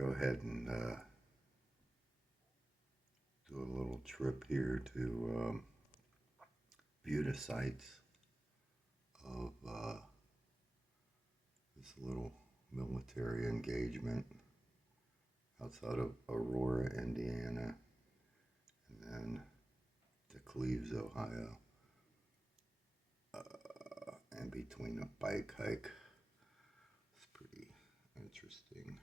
go ahead and do a little trip here to view the sites of this little military engagement outside of Aurora, Indiana, and then to Cleves, Ohio, and between a bike hike. It's pretty interesting.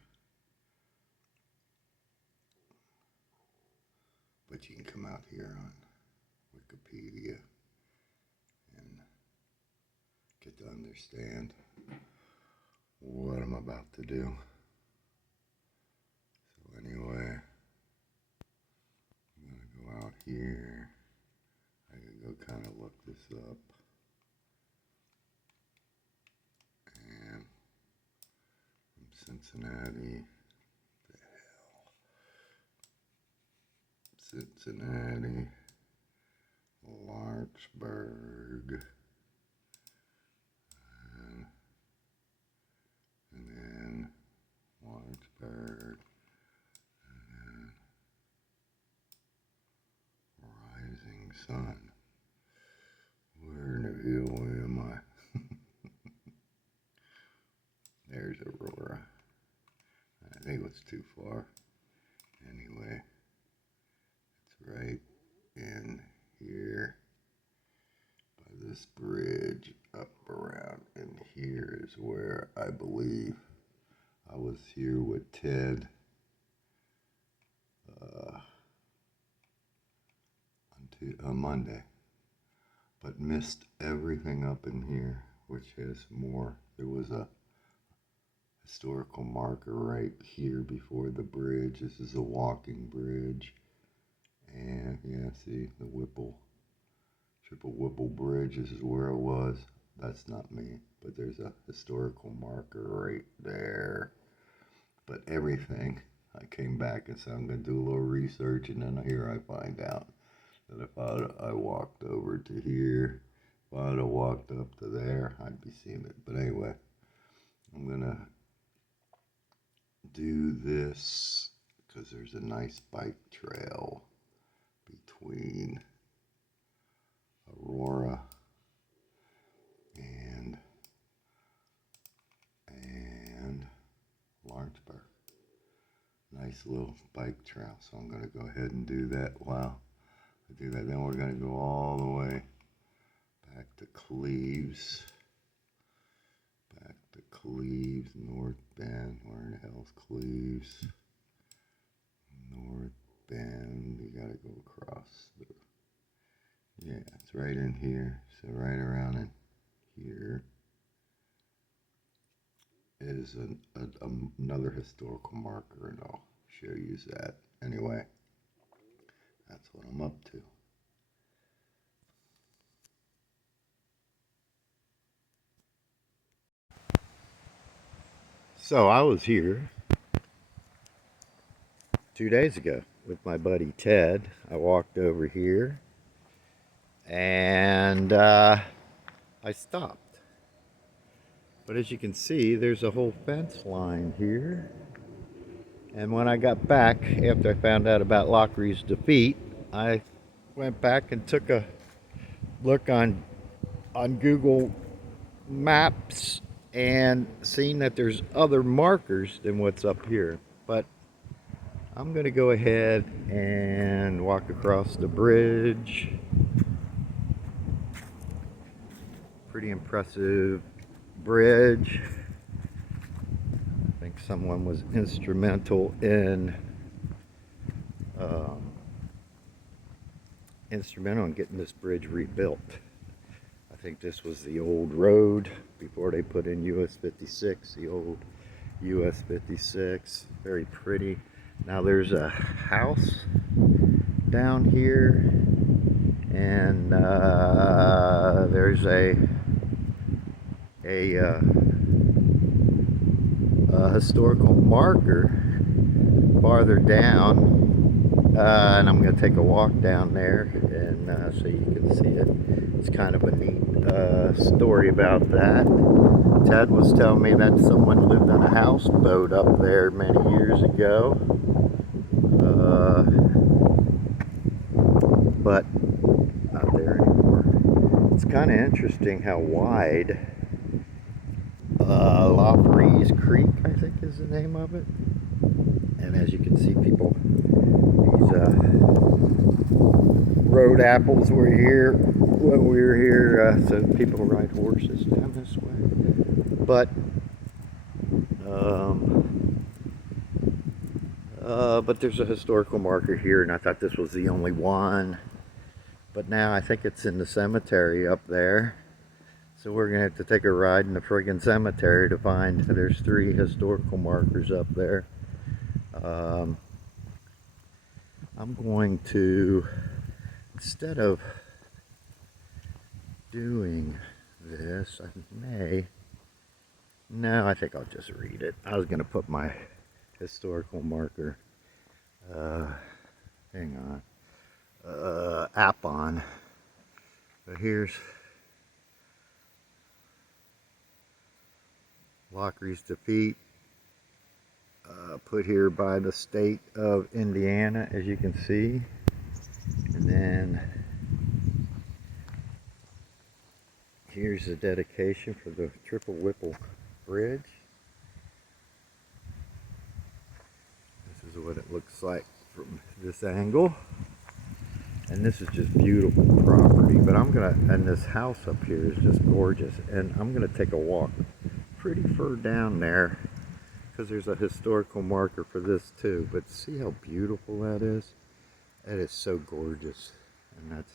But you can come out here on Wikipedia and get to understand what I'm about to do. So anyway, I'm going to go out here. I can go kind of look this up. And from Cincinnati, Cincinnati, Lawrenceburg, and then Lawrenceburg, and then Rising Sun. Where in the hell am I? There's Aurora. I think it was too far. Anyway, it's right in here by this bridge up around, and here is where I believe I was here with Ted on Monday, but missed everything up in here, which has more. There was a historical marker right here before the bridge. This is a walking bridge. And yeah, see the triple Whipple bridge. This is where it was. That's not me, but there's a historical marker right there. But everything, I came back and said I'm going to do a little research, and then here I find out that if I walked over to here, if I'd have walked up to there, I'd be seeing it. But anyway, I'm going to do this because there's a nice bike trail between Aurora and Lawrenceburg. Nice little bike trail, so I'm going to go ahead and do that while I do that. Then we're going to go all the way back to Cleves. Back to Cleves, North Bend. Where in the hell's Cleves? North Bend. You gotta go across the. Yeah, it's right in here. So right around in here is another historical marker, and I'll show you that. Anyway, that's what I'm up to. So I was here 2 days ago with my buddy Ted. I walked over here and I stopped. But as you can see, there's a whole fence line here. And when I got back, after I found out about Lochry's defeat, I went back and took a look on Google Maps and seen that there's other markers than what's up here. But I'm going to go ahead and walk across the bridge. Pretty impressive bridge. I think someone was instrumental in getting this bridge rebuilt. I think this was the old road before they put in US 56, the old US 56. Very pretty. Now there's a house down here, and there's a historical marker farther down, and I'm going to take a walk down there and so you can see it. It's kind of a neat story about that. Ted was telling me that someone lived on a houseboat up there many years ago, but not there anymore. It's kind of interesting how wide Lochry's Creek, I think is the name of it. And as you can see, people, these road apples were here when we were here, so people ride horses down this way. But there's a historical marker here, and I thought this was the only one. But now I think it's in the cemetery up there. So we're going to have to take a ride in the friggin' cemetery to find, there's 3 historical markers up there. I'm going to, instead of doing this, no, I think I'll just read it. I was going to put my historical marker, app on. But here's Lochry's defeat, put here by the state of Indiana, as you can see. And then here's the dedication for the Triple Whipple Bridge. This is what it looks like from this angle. And this is just beautiful property. But and this house up here is just gorgeous. And I'm gonna take a walk pretty far down there, because there's a historical marker for this too. But see how beautiful that is? That is so gorgeous. And that's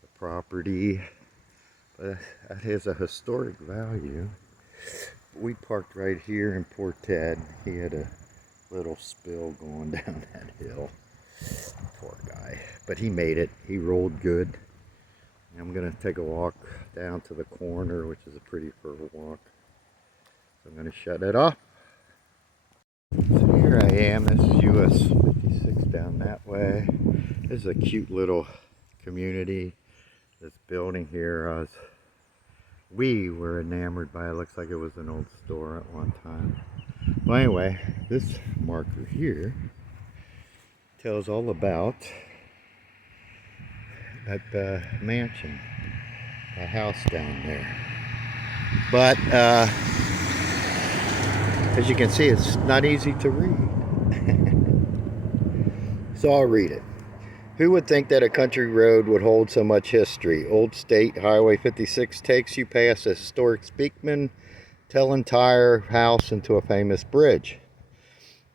the property. But that has a historic value. We parked right here, and poor Ted, he had a little spill going down that hill. Poor guy. But he made it. He rolled good. I'm going to take a walk down to the corner, which is a pretty far walk. So I'm going to shut it off. So here I am. This is US 56 down that way. This is a cute little community. This building here, we were enamored by it. Looks like it was an old store at one time. Well, anyway, this marker here tells all about that mansion, that house down there. But as you can see, it's not easy to read. So I'll read it. Who would think that a country road would hold so much history? Old State Highway 56 takes you past a historic Speakman Tellentire house into a famous bridge.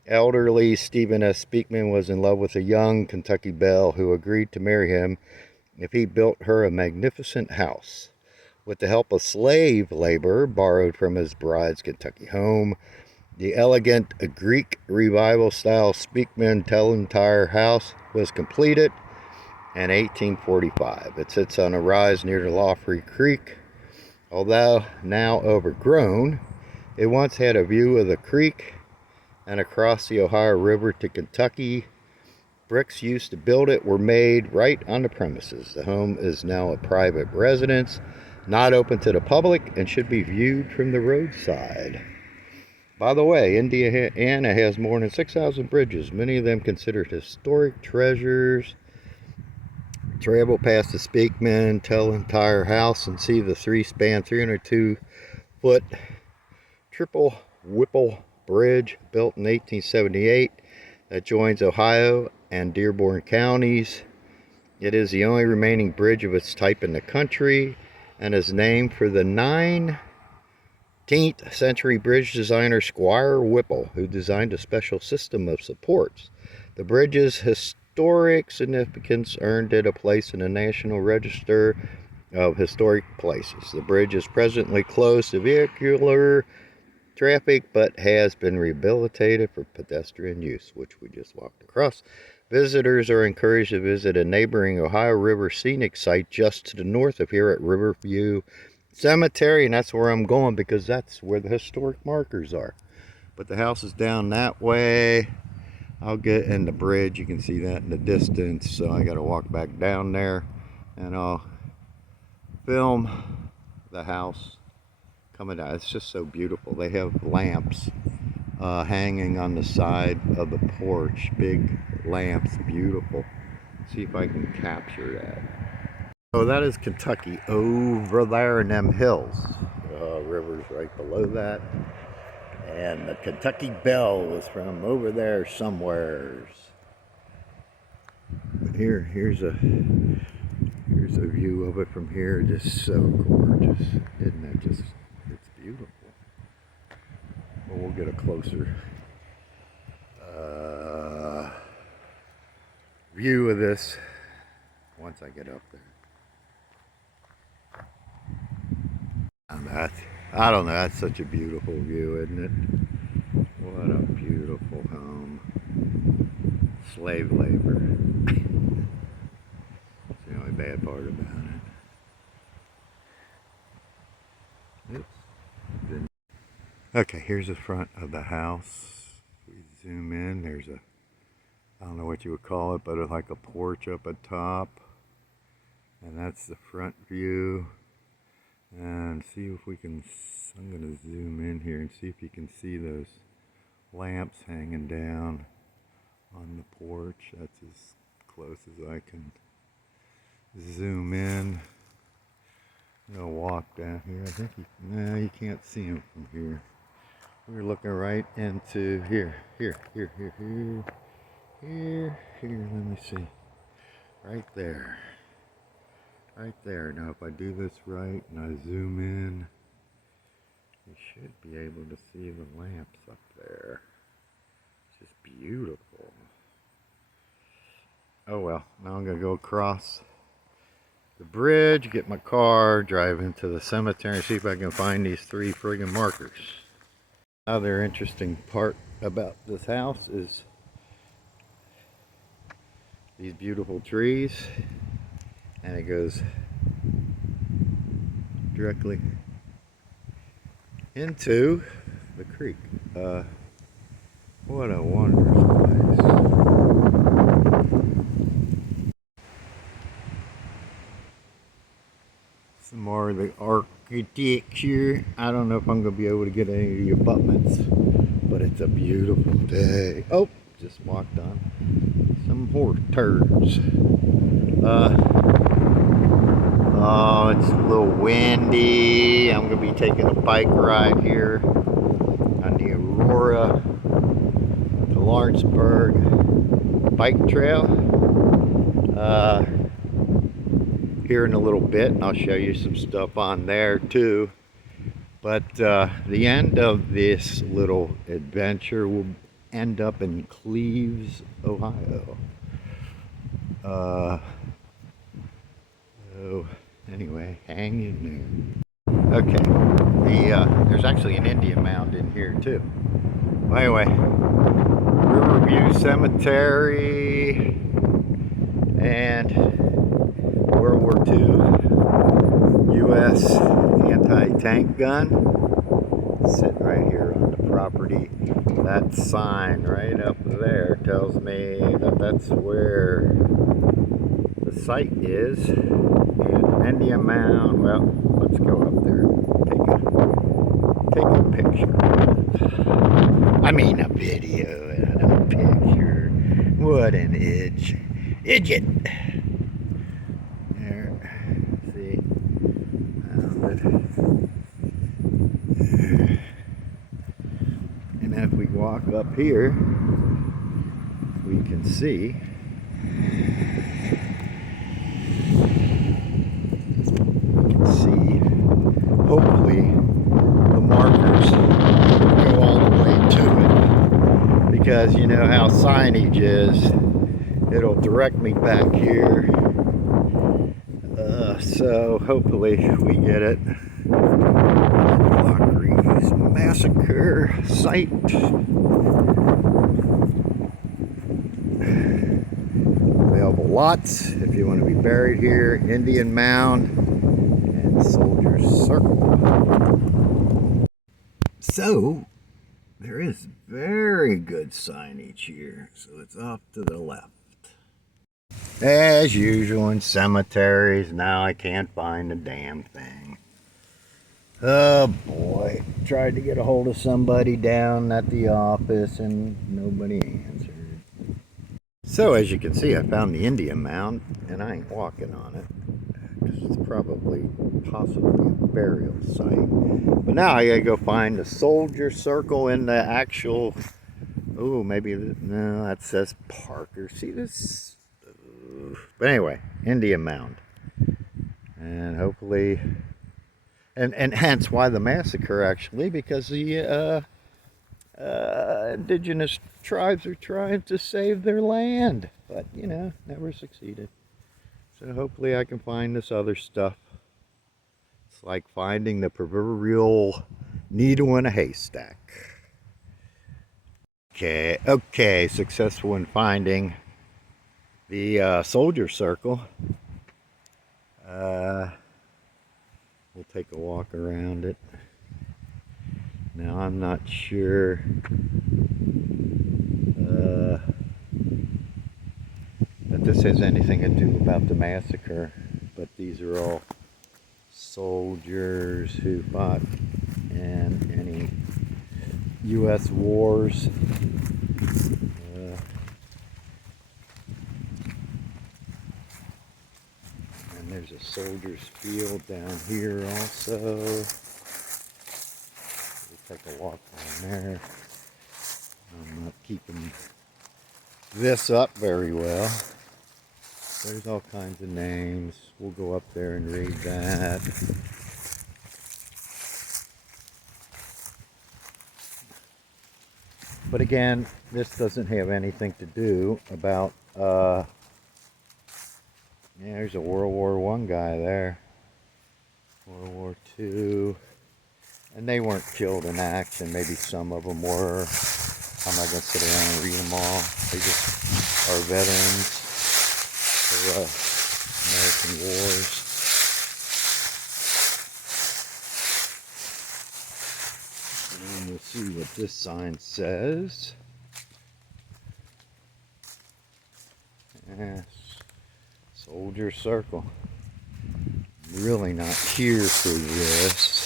Elderly Stephen S. Speakman was in love with a young Kentucky belle who agreed to marry him if he built her a magnificent house. With the help of slave labor borrowed from his bride's Kentucky home, the elegant Greek Revival-style Speakman Tellentire house was completed in 1845. It sits on a rise near the Lochry Creek. Although now overgrown, it once had a view of the creek and across the Ohio River to Kentucky. Bricks used to build it were made right on the premises. The home is now a private residence, not open to the public, and should be viewed from the roadside. By the way, Indiana has more than 6,000 bridges, many of them considered historic treasures. Travel past the Speakman Tellentire house and see the 3-span, 302-foot Triple Whipple Bridge built in 1878 that joins Ohio and Dearborn counties. It is the only remaining bridge of its type in the country and is named for the 19th century bridge designer Squire Whipple, who designed a special system of supports. The bridge's historic significance earned it a place in the National Register of Historic Places. The bridge is presently closed to vehicular traffic, but has been rehabilitated for pedestrian use, which we just walked across. Visitors are encouraged to visit a neighboring Ohio River scenic site just to the north of here at Riverview Cemetery, and that's where I'm going because that's where the historic markers are. But the house is down that way. I'll get in the bridge. You can see that in the distance, so I got to walk back down there, and I'll film the house coming out. It's just so beautiful. They have lamps hanging on the side of the porch. Big lamps, beautiful. See if I can capture that. Oh, that is Kentucky over there in them hills. River's right below that. And the Kentucky Bell is from over there somewheres. But here's a view of it from here. Just so gorgeous. Isn't that just, it's beautiful. Well, we'll get a closer view of this once I get up there. And I don't know, that's such a beautiful view, isn't it? What a beautiful home. Slave labor. That's the only bad part about it. Oops. Okay, here's the front of the house. We zoom in, there's a, I don't know what you would call it, but it's like a porch up at top. And that's the front view. And see if we can, I'm going to zoom in here and see if you can see those lamps hanging down on the porch. That's as close as I can zoom in. I'm going to walk down here. I think you can't see them from here. We're looking right into here. Let me see. Right there. Right there. Now if I do this right and I zoom in, you should be able to see the lamps up there. It's just beautiful. Oh well, now I'm going to go across the bridge, get my car, drive into the cemetery, and see if I can find these 3 friggin' markers. Another interesting part about this house is these beautiful trees, and it goes directly into the creek. What a wonderful place. Some more of the architecture. I don't know if I'm going to be able to get any of the abutments, but it's a beautiful day. Oh, just walked on some horse turds. Oh, it's a little windy. I'm going to be taking a bike ride here on the Aurora to Lawrenceburg bike trail. Here in a little bit, and I'll show you some stuff on there too. But the end of this little adventure will end up in Cleves, Ohio. So anyway, hang in there. Okay, there's actually an Indian mound in here too. Well, anyway, Riverview Cemetery and World War II U.S. anti-tank gun sitting right here on the property. That sign right up there tells me that that's where the site is. And Indian Mound, well, let's go up there and take a picture. I mean a video and a picture. What an idiot. And if we walk up here, we can see hopefully the markers go all the way to it, because you know how signage is, it'll direct me back here. So hopefully we get it. Lochry's massacre site. Available lots if you want to be buried here. Indian Mound and Soldier's Circle. So there is very good signage here. So it's off to the left. As usual in cemeteries, now I can't find a damn thing. Oh boy, tried to get a hold of somebody down at the office and nobody answered. So as you can see, I found the Indian mound and I ain't walking on it because it's probably possibly a burial site. But now I gotta go find the soldier circle in the actual, oh maybe, no, that says Parker. See this? But anyway, Indian mound. And hopefully, and hence why the massacre actually, because the indigenous tribes are trying to save their land, but you know, never succeeded. So hopefully I can find this other stuff. It's like finding the proverbial needle in a haystack. Okay, successful in finding the soldier circle. We'll take a walk around it. Now I'm not sure that this has anything to do about the massacre, but these are all soldiers who fought in any U.S. wars. And there's a soldier's field down here also. We'll take a walk down there. I'm not keeping this up very well. There's all kinds of names. We'll go up there and read that. But again, this doesn't have anything to do about, yeah, there's a World War I guy there. World War II. And they weren't killed in action. Maybe some of them were. I'm not going to sit around and read them all. They just are veterans of American wars. And we'll see what this sign says. Yes, Soldier Circle. Really not here for this.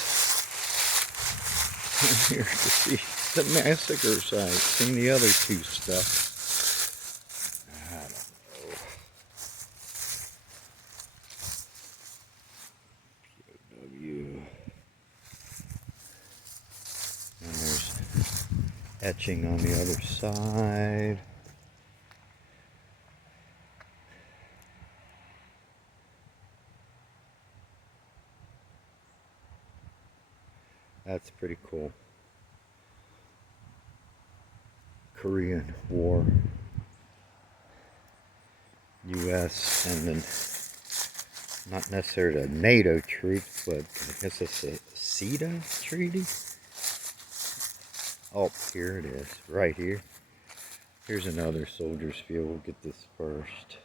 I'm here to see the massacre site. Seen the other two stuff. I don't know. POW. And there's etching on the other side. That's pretty cool. Korean War. U.S. and then not necessarily the NATO troops, but I guess it's a CETA treaty. Oh, here it is, right here. Here's another soldier's field. We'll get this first.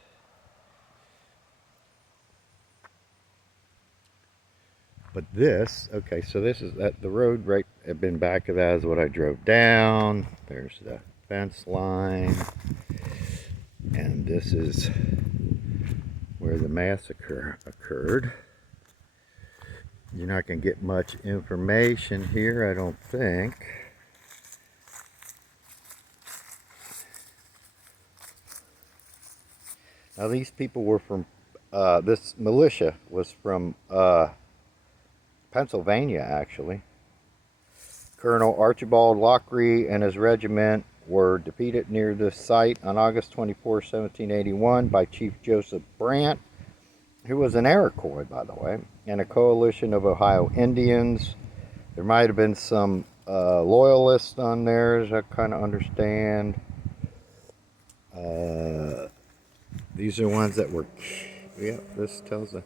But this, okay, so this is the road right in back of that is what I drove down. There's the fence line. And this is where the massacre occurred. You're not going to get much information here, I don't think. Now these people were from, this militia was from Pennsylvania actually. Colonel Archibald Lochry and his regiment were defeated near this site on August 24, 1781 by Chief Joseph Brant, who was an Iroquois, by the way, and a coalition of Ohio Indians. There might have been some loyalists on there, as I kind of understand. These are ones that were, yeah, this tells us.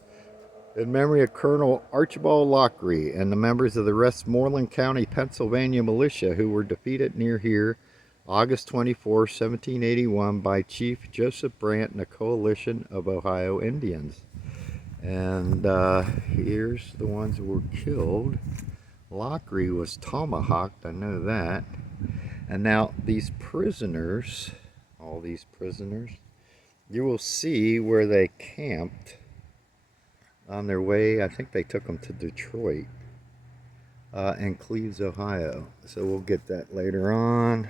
In memory of Colonel Archibald Lochry and the members of the Westmoreland County, Pennsylvania militia who were defeated near here August 24, 1781 by Chief Joseph Brant and a coalition of Ohio Indians. And here's the ones who were killed. Lochry was tomahawked, I know that. And now these prisoners, all these prisoners, you will see where they camped on their way. I think they took them to Detroit and Cleves, Ohio. So we'll get that later on.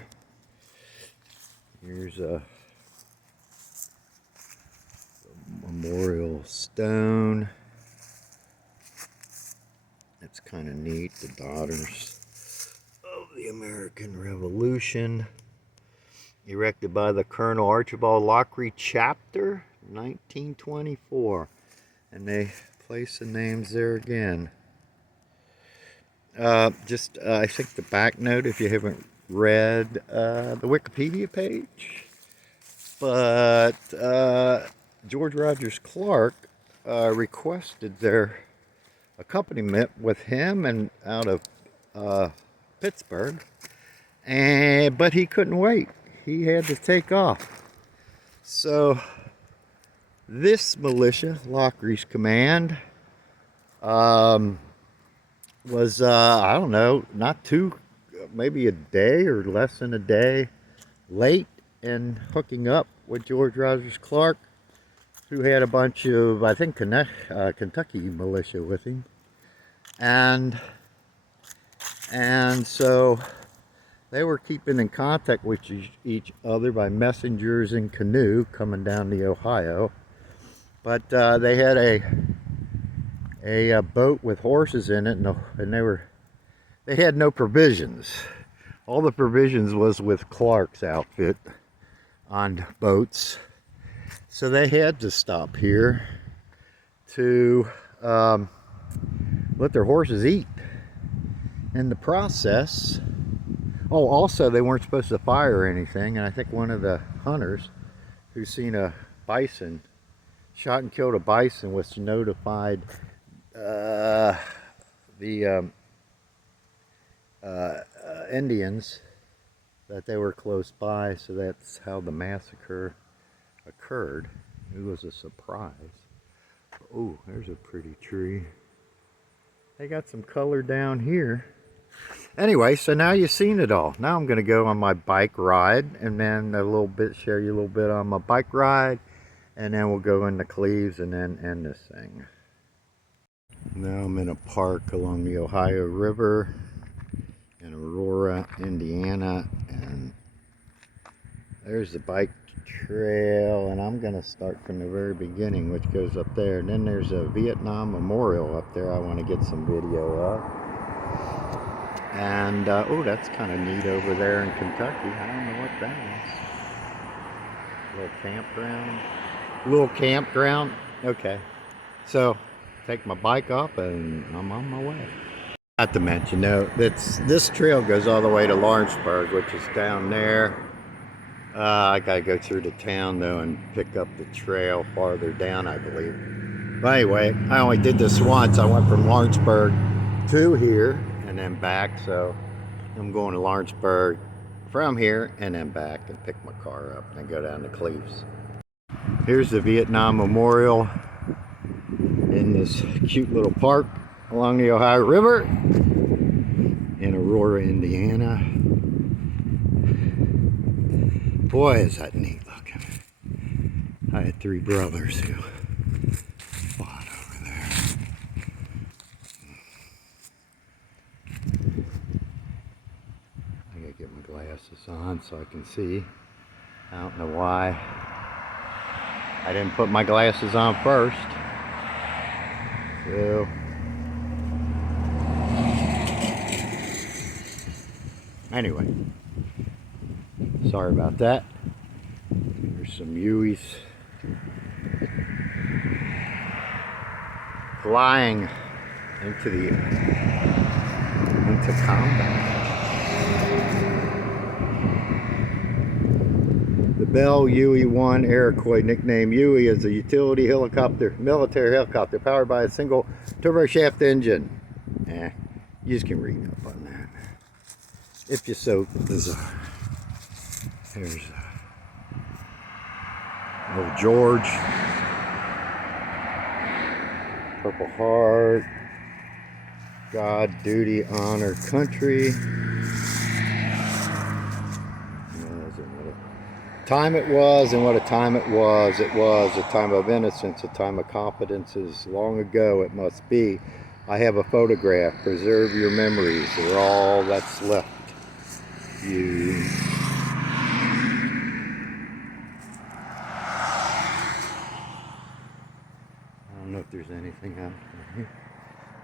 Here's a memorial stone. It's kind of neat. The daughters of the American Revolution, erected by the Colonel Archibald Lochry chapter, 1924. And they place the names there again. I think the back note, if you haven't read the Wikipedia page, but George Rogers Clark requested their accompaniment with him and out of Pittsburgh, but he couldn't wait. He had to take off. So this militia, Lochry's command, was, I don't know, maybe a day or less than a day late in hooking up with George Rogers Clark, who had a bunch of, I think, Kentucky militia with him. And so they were keeping in contact with each other by messengers in canoe coming down the Ohio. But they had a boat with horses in it, and they had no provisions. All the provisions was with Clark's outfit on boats. So they had to stop here to let their horses eat. In the process, also they weren't supposed to fire anything, and I think one of the hunters who seen a bison, shot and killed a bison, was notified the Indians that they were close by, so that's how the massacre occurred. It was a surprise. Oh, there's a pretty tree. They got some color down here. Anyway, so now you've seen it all. Now I'm going to go on my bike ride, and then share you a little bit on my bike ride, and then we'll go into Cleves and then end this thing. Now I'm in a park along the Ohio River in Aurora, Indiana, and there's the bike trail, and I'm going to start from the very beginning, which goes up there. And then there's a Vietnam Memorial up there I want to get some video of. And, oh, that's kind of neat over there in Kentucky. I don't know what that is. Little campground. Okay. So, take my bike up and I'm on my way. Not to mention, this trail goes all the way to Lawrenceburg, which is down there. I gotta go through the town though and pick up the trail farther down, I believe. But anyway, I only did this once. I went from Lawrenceburg to here and then back, so I'm going to Lawrenceburg from here and then back and pick my car up and go down to Cleves. Here's the Vietnam Memorial in this cute little park along the Ohio River in Aurora, Indiana. Boy, is that neat looking. I had 3 brothers who fought over there. I gotta get my glasses on so I can see. I don't know why I didn't put my glasses on first. So anyway, sorry about that. There's some Hueys flying into combat. The Bell Huey-1 Iroquois, nicknamed Huey, is a utility military helicopter powered by a single turboshaft engine. You just can read up on that if you so desire. There's old George, Purple Heart, God, Duty, Honor, Country. time it was and what a time it was. It was a time of innocence, a time of confidences. Long ago it must be. I have a photograph. Preserve your memories. They're all that's left you. I don't know if there's anything out here.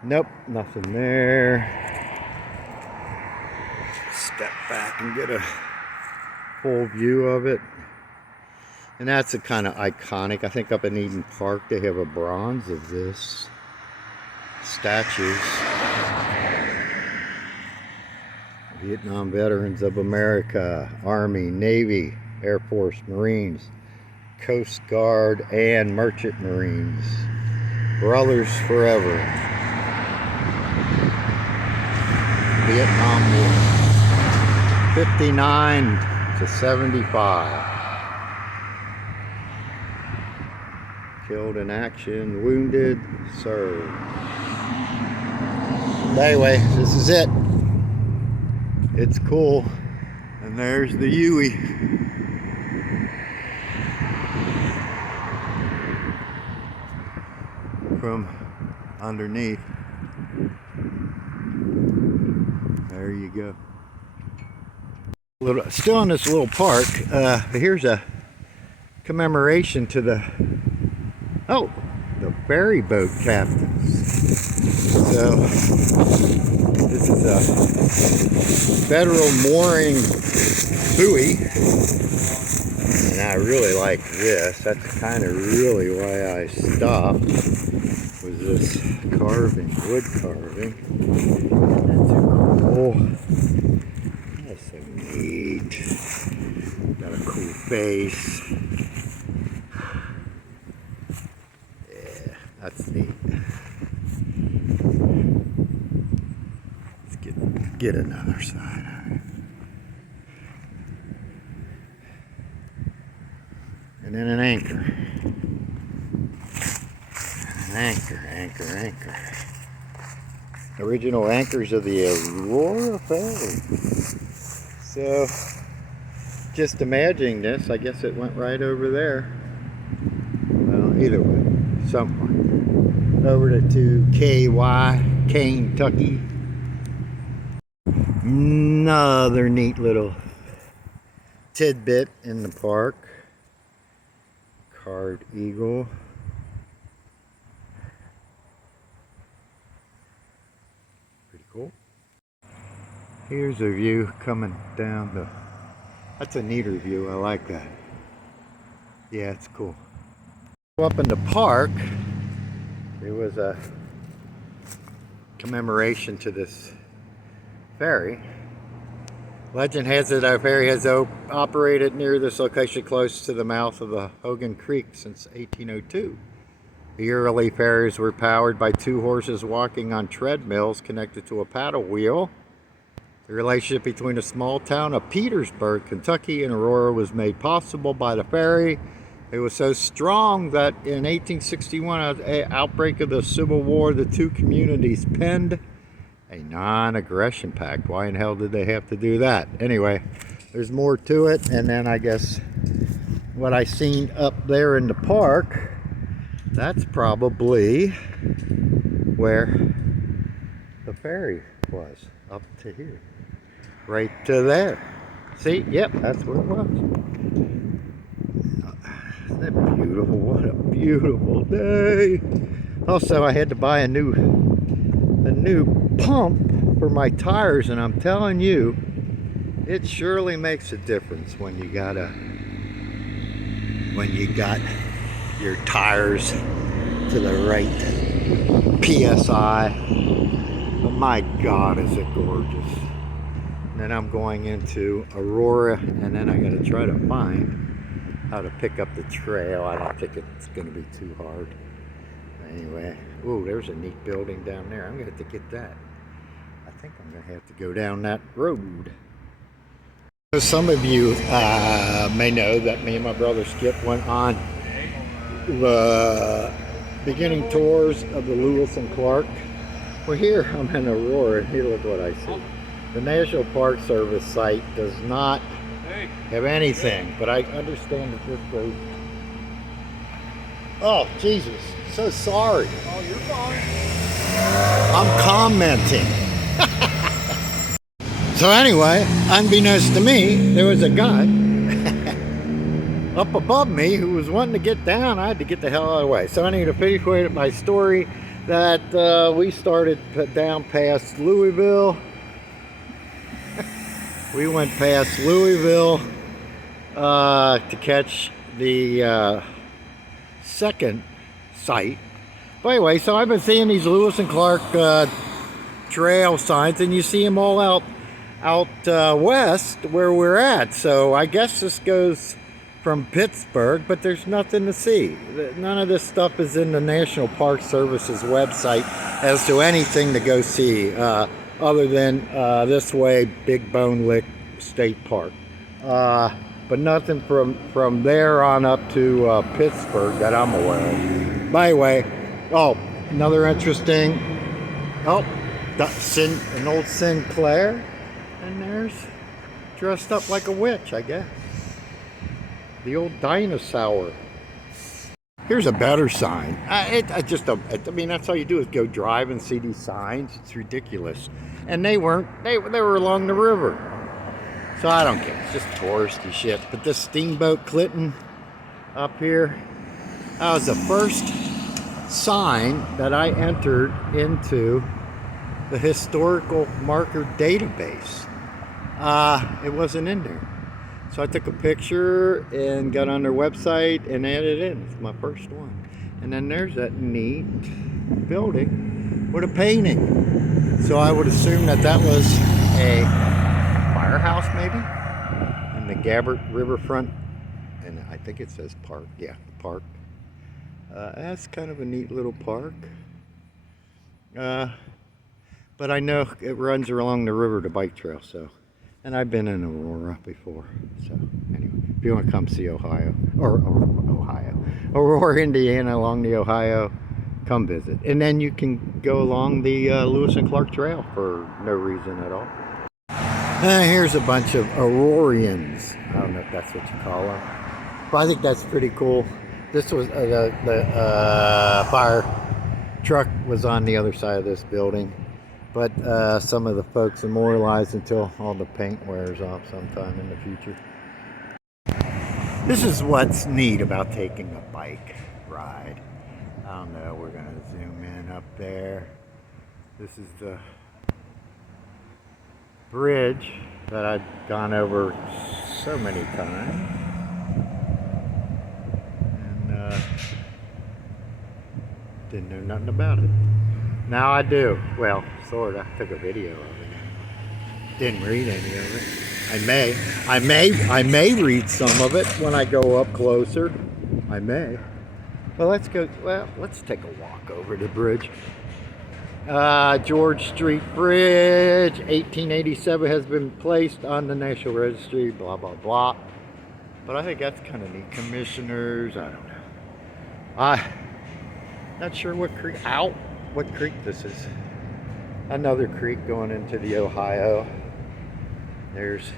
Nope, nothing there. Step back and get a full view of it. And that's a kind of iconic. I think up in Eden Park they have a bronze of this. Statues. Vietnam veterans of America, Army, Navy, Air Force, Marines, Coast Guard, and Merchant Marines. Brothers forever. Vietnam War. 59 to 75. Killed in action, wounded, served. Anyway, this is it. It's cool. And there's the Huey. From underneath. There you go. Still in this little park. Here's a commemoration to the ferry boat captains. So this is a federal mooring buoy, and I really like this. That's kind of really why I stopped. Was this carving, wood carving? That's so cool. That's so neat. Got a cool face. That's neat. Let's get another side. And then an anchor. Anchor. Original anchors of the Aurora Ferry. So, just imagining this, I guess it went right over there. Well, either way, somewhere. Over to KY, Kentucky. Another neat little tidbit in the park. Carved eagle. Pretty cool. Here's a view coming down the... That's a neater view, I like that. Yeah, it's cool. Up in the park, there was a commemoration to this ferry. Legend has it our ferry has operated near this location close to the mouth of the Hogan Creek since 1802. The early ferries were powered by two horses walking on treadmills connected to a paddle wheel. The relationship between the small town of Petersburg, Kentucky and Aurora was made possible by the ferry. It was so strong that in 1861, at the outbreak of the Civil War, the two communities penned a non-aggression pact. Why in hell did they have to do that? Anyway, there's more to it. And then I guess what I seen up there in the park, that's probably where the ferry was, up to here. Right to there. See? Yep, that's where it was. Isn't that beautiful? What a beautiful day. Also, I had to buy a new pump for my tires, and I'm telling you, it surely makes a difference when you got your tires to the right PSI. But my God, is it gorgeous. And then I'm going into Aurora, and then I got to try to find how to pick up the trail. I don't think it's going to be too hard. Anyway, ooh, there's a neat building down there. I'm going to have to get that. I think I'm going to have to go down that road. So some of you may know that me and my brother Skip went on the beginning tours of the Lewis and Clark. Well, here I'm in Aurora, and here look what I see. The National Park Service site does not have anything, but I understand that this road. Oh, Jesus. So sorry. Oh, you're fine. I'm commenting. So anyway, unbeknownst to me, there was a guy up above me who was wanting to get down. I had to get the hell out of the way. So I need to finish with my story that we started down past Louisville. We went past Louisville to catch the second site. But anyway, so I've been seeing these Lewis and Clark trail signs, and you see them all out west where we're at. So I guess this goes from Pittsburgh, but there's nothing to see. None of this stuff is in the National Park Service's website as to anything to go see, other than this way, Big Bone Lick State Park. But nothing from there on up to Pittsburgh that I'm aware of. By the way, oh, another interesting, an old Sinclair, and there's dressed up like a witch, I guess. The old dinosaur. Here's a better sign. I mean, that's all you do is go drive and see these signs. It's ridiculous. And they were along the river. So I don't care. It's just touristy shit. But this Steamboat Clinton up here, that was the first sign that I entered into the historical marker database. It wasn't in there. So I took a picture and got on their website and added it in. It's my first one. And then there's that neat building with a painting. So I would assume that was a firehouse, maybe, in the Gabbard Riverfront. And I think it says park. Yeah, park. That's kind of a neat little park. But I know it runs along the river to bike trail, so. And I've been in Aurora before, so anyway, if you want to come see Aurora, Indiana, along the Ohio, come visit. And then you can go along the Lewis and Clark Trail for no reason at all. Here's a bunch of Aurorians. I don't know if that's what you call them, but I think that's pretty cool. This was the fire truck was on the other side of this building. But some of the folks immortalized until all the paint wears off sometime in the future. This is what's neat about taking a bike ride. I don't know, we're gonna zoom in up there. This is the bridge that I've gone over so many times. And didn't know nothing about it. Now I do. Well, sort of. I took a video of it. Didn't read any of it. I may read some of it when I go up closer. I may. Well, let's take a walk over the bridge. George Street Bridge, 1887, has been placed on the National Registry, blah, blah, blah. But I think that's kind of neat. Commissioners, I don't know. Not sure what creek this is. Another creek going into the Ohio. There's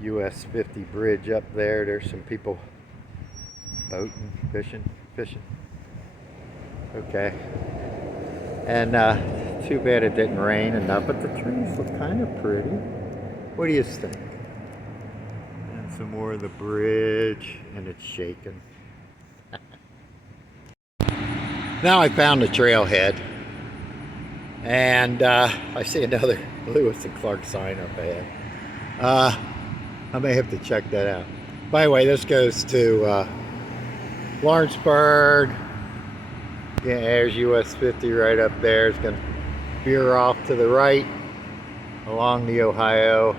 US 50 bridge up there. There's some people boating, fishing. Okay. And too bad it didn't rain enough, but the trees look kind of pretty. What do you think? And some more of the bridge, and it's shaking. Now I found the trailhead, and I see another Lewis and Clark sign up ahead. I may have to check that out. By the way, this goes to Lawrenceburg. Yeah, there's US 50 right up there. It's going to veer off to the right along the Ohio.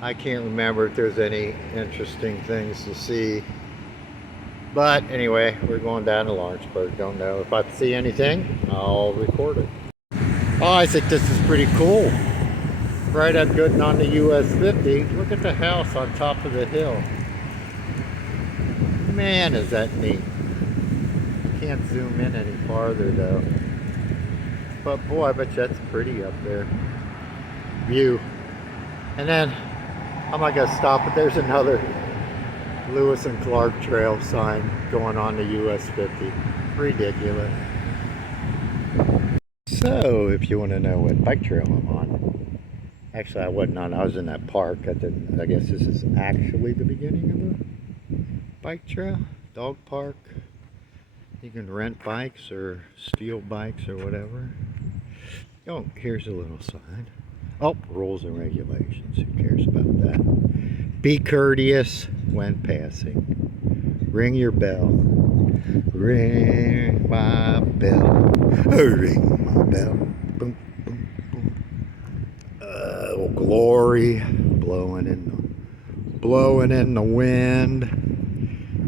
I can't remember if there's any interesting things to see. But anyway, we're going down to Lawrenceburg. Don't know if I see anything, I'll record it. Oh, I think this is pretty cool. Right up good and on the US 50. Look at the house on top of the hill. Man, is that neat. Can't zoom in any farther though. But boy, I bet you that's pretty up there. View. And then I'm not gonna stop, but there's another Lewis and Clark Trail sign going on the US 50. Ridiculous. So, if you want to know what bike trail I'm on, actually I wasn't on. I was in that park. I guess this is actually the beginning of the bike trail, dog park. You can rent bikes or steal bikes or whatever. Oh, here's a little sign. Oh, rules and regulations. Who cares about that? Be courteous when passing. Ring your bell. Ring my bell. Ring my bell. Boom, boom, boom. Oh, glory. Blowing in the wind.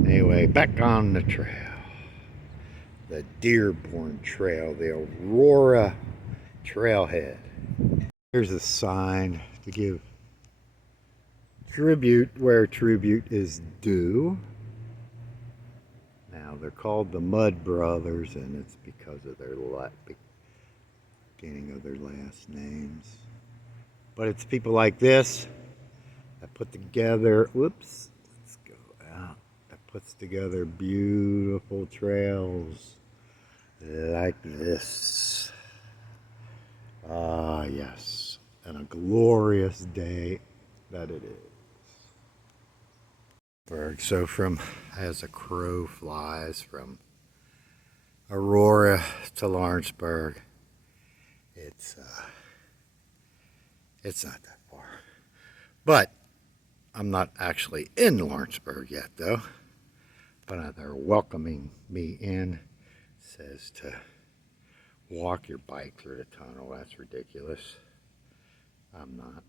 Anyway, back on the trail. The Dearborn Trail, the Aurora Trailhead. Here's a sign to give tribute where tribute is due. Now, they're called the Mud Brothers, and it's because of their beginning of their last names. But it's people like this that put together, whoops, let's go out, that puts together beautiful trails like this. Ah, yes, and a glorious day that it is. So as a crow flies from Aurora to Lawrenceburg, it's not that far. But I'm not actually in Lawrenceburg yet, though. But they're welcoming me in. It says to walk your bike through the tunnel. That's ridiculous. I'm not.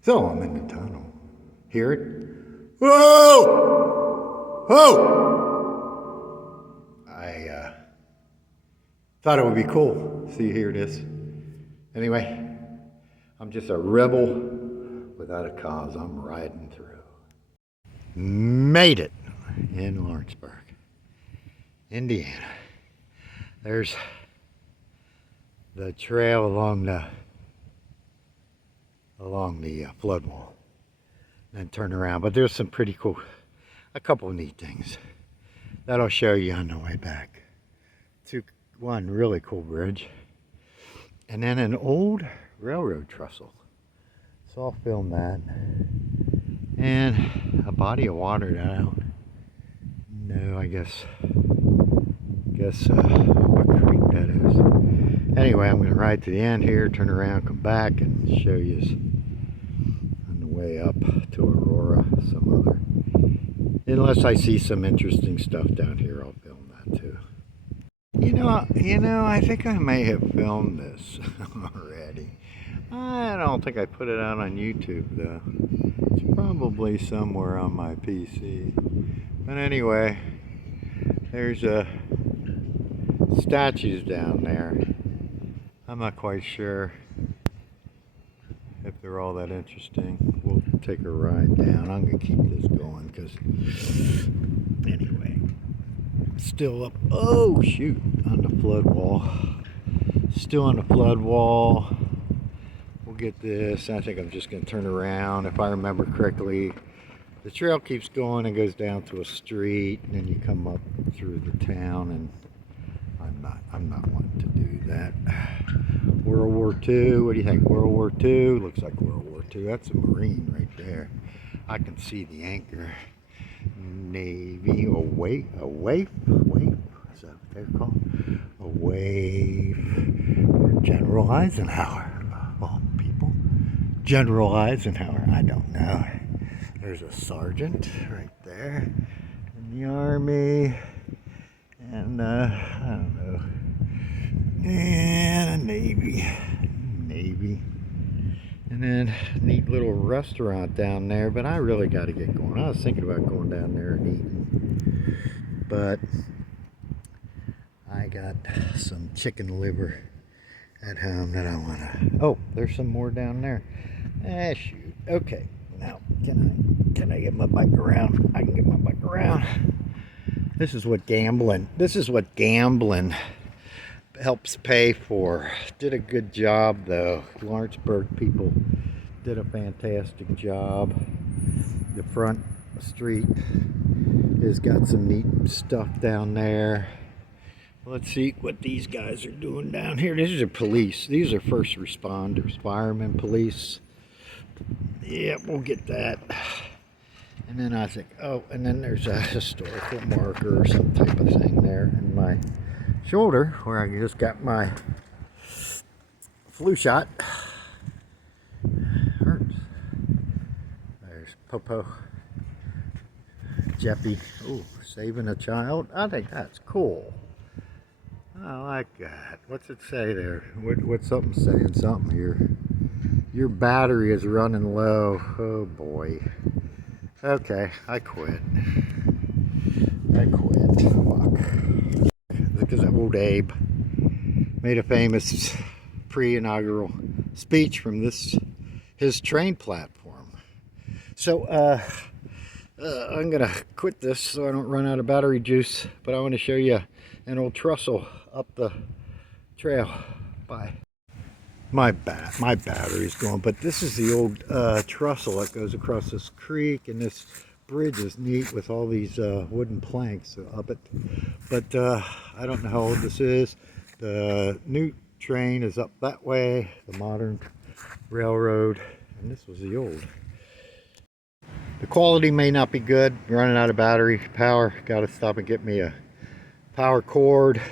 So I'm in the tunnel. Hear it? Whoa! Whoa! I thought it would be cool. See, here it is. Anyway, I'm just a rebel without a cause. I'm riding through. Made it in Lawrenceburg, Indiana. There's the trail along the flood wall. And turn around. But there's some pretty cool, a couple of neat things that I'll show you on the way back. One really cool bridge, and then an old railroad trestle. So I'll film that. And a body of water that I don't know, I guess what creek that is. Anyway, I'm going to ride to the end here, turn around, come back, and show you on the way up to Aurora, some other. Unless I see some interesting stuff down here, I'll film that too. You know, I think I may have filmed this already. I don't think I put it out on YouTube though. It's probably somewhere on my PC. But anyway, there's statues down there. I'm not quite sure if they're all that interesting. We'll take a ride down. I'm gonna keep this going because anyway, still up. Oh shoot, on the flood wall. Still on the flood wall. We'll get this. I think I'm just gonna turn around. If I remember correctly, the trail keeps going and goes down to a street, and then you come up through the town. And I'm not wanting to do that. World War II. What do you think? World War II? Looks like World War II. That's a Marine right there. I can see the anchor. Navy. A waif? Is that what they're called? A waif. General Eisenhower. Of all people. General Eisenhower. I don't know. There's a sergeant right there in the Army. And I don't know. And a Navy. And then a neat little restaurant down there, but I really got to get going. I was thinking about going down there and eating, but I got some chicken liver at home that I want to. Oh, there's some more down there. Ah, shoot. Okay, now can I get my bike around? I can get my bike around. This is what gambling helps pay for. Did a good job though. Lawrenceburg people did a fantastic job. The front street has got some neat stuff down there. Let's see what these guys are doing down here. These are police. These are first responders, firemen, police. Yeah, we'll get that. And then I think, oh, and then there's a historical marker or some type of thing there in my shoulder where I just got my flu shot. Hurts. There's Popo. Jeppy. Ooh, saving a child. I think that's cool. I like that. What's it say there? What's something saying something here? Your battery is running low. Oh boy. Okay, I quit. Fuck. Because that old Abe made a famous pre-inaugural speech from his train platform. So I'm gonna quit this so I don't run out of battery juice, but I want to show you an old trestle up the trail. Bye. My battery's going, but this is the old trestle that goes across this creek, and this bridge is neat with all these wooden planks up it. But I don't know how old this is. The new train is up that way, the modern railroad, and this was the old. The quality may not be good, running out of battery power. Got to stop and get me a power cord,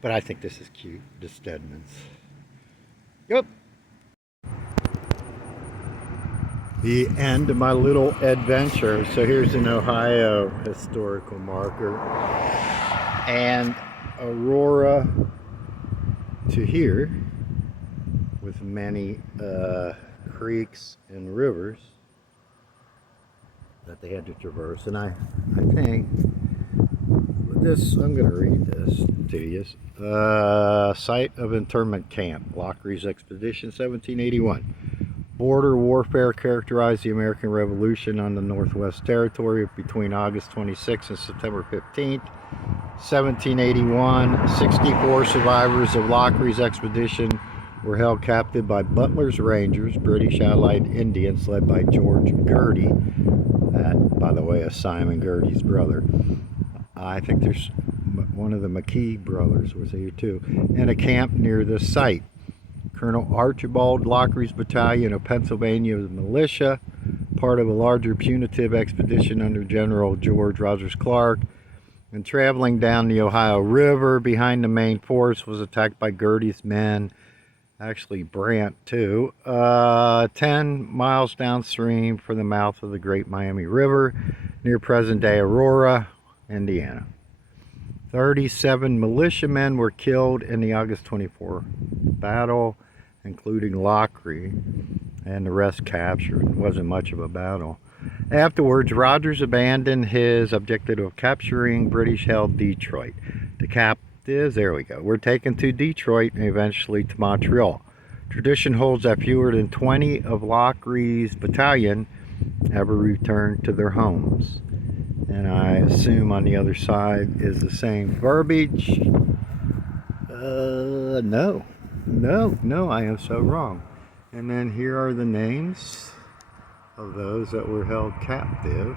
but I think this is cute, the Stedmans. Yep. The end of my little adventure. So here's an Ohio historical marker, and Aurora to here with many creeks and rivers that they had to traverse. And I think this, I'm going to read this to you. Site of interment camp, Lochry's expedition, 1781. Border warfare characterized the American Revolution on the Northwest Territory between August 26th and September 15th, 1781. 64 survivors of Lochry's expedition were held captive by Butler's Rangers, British Allied Indians led by George Girty. That, by the way, is Simon Girty's brother. I think there's one of the McKee brothers was here too, and a camp near the site. Colonel Archibald Lochry's battalion of Pennsylvania militia, part of a larger punitive expedition under General George Rogers Clark, and traveling down the Ohio River behind the main force, was attacked by Girty's men, actually Brant too, 10 miles downstream from the mouth of the Great Miami River, near present-day Aurora, Indiana. 37 militiamen were killed in the August 24 battle, including Lochry, and the rest captured. It wasn't much of a battle. Afterwards, Rogers abandoned his objective of capturing British-held Detroit. The captives, there we go, were taken to Detroit and eventually to Montreal. Tradition holds that fewer than 20 of Lochry's battalion ever returned to their homes. And I assume on the other side is the same verbiage. No, I am so wrong. And then here are the names of those that were held captive.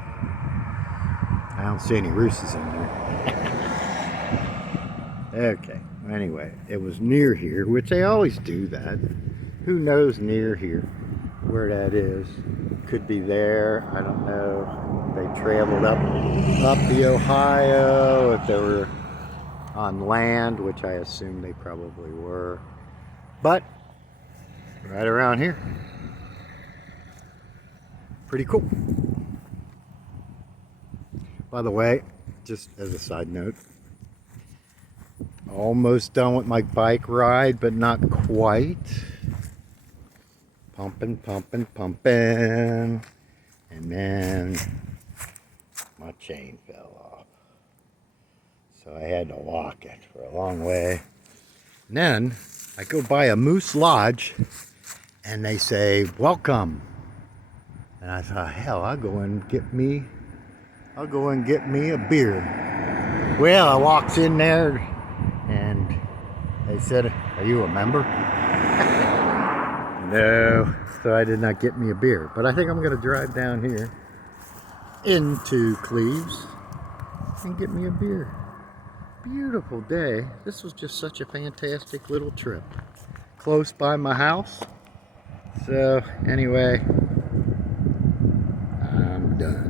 I don't see any roosters in there. Okay, anyway, it was near here, which they always do that. Who knows near here where that is? Could be there, I don't know. They traveled up the Ohio, if they were on land, which I assume they probably were. But right around here. Pretty cool. By the way, just as a side note, almost done with my bike ride, but not quite. Pumping. And then my chain fell off. So I had to walk it for a long way. And then I go by a Moose Lodge and they say, welcome. And I thought, hell, I'll go and get me a beer. Well, I walks in there and they said, are you a member? No, so I did not get me a beer. But I think I'm going to drive down here into Cleves and get me a beer. Beautiful day. This was just such a fantastic little trip. Close by my house. So anyway, I'm done.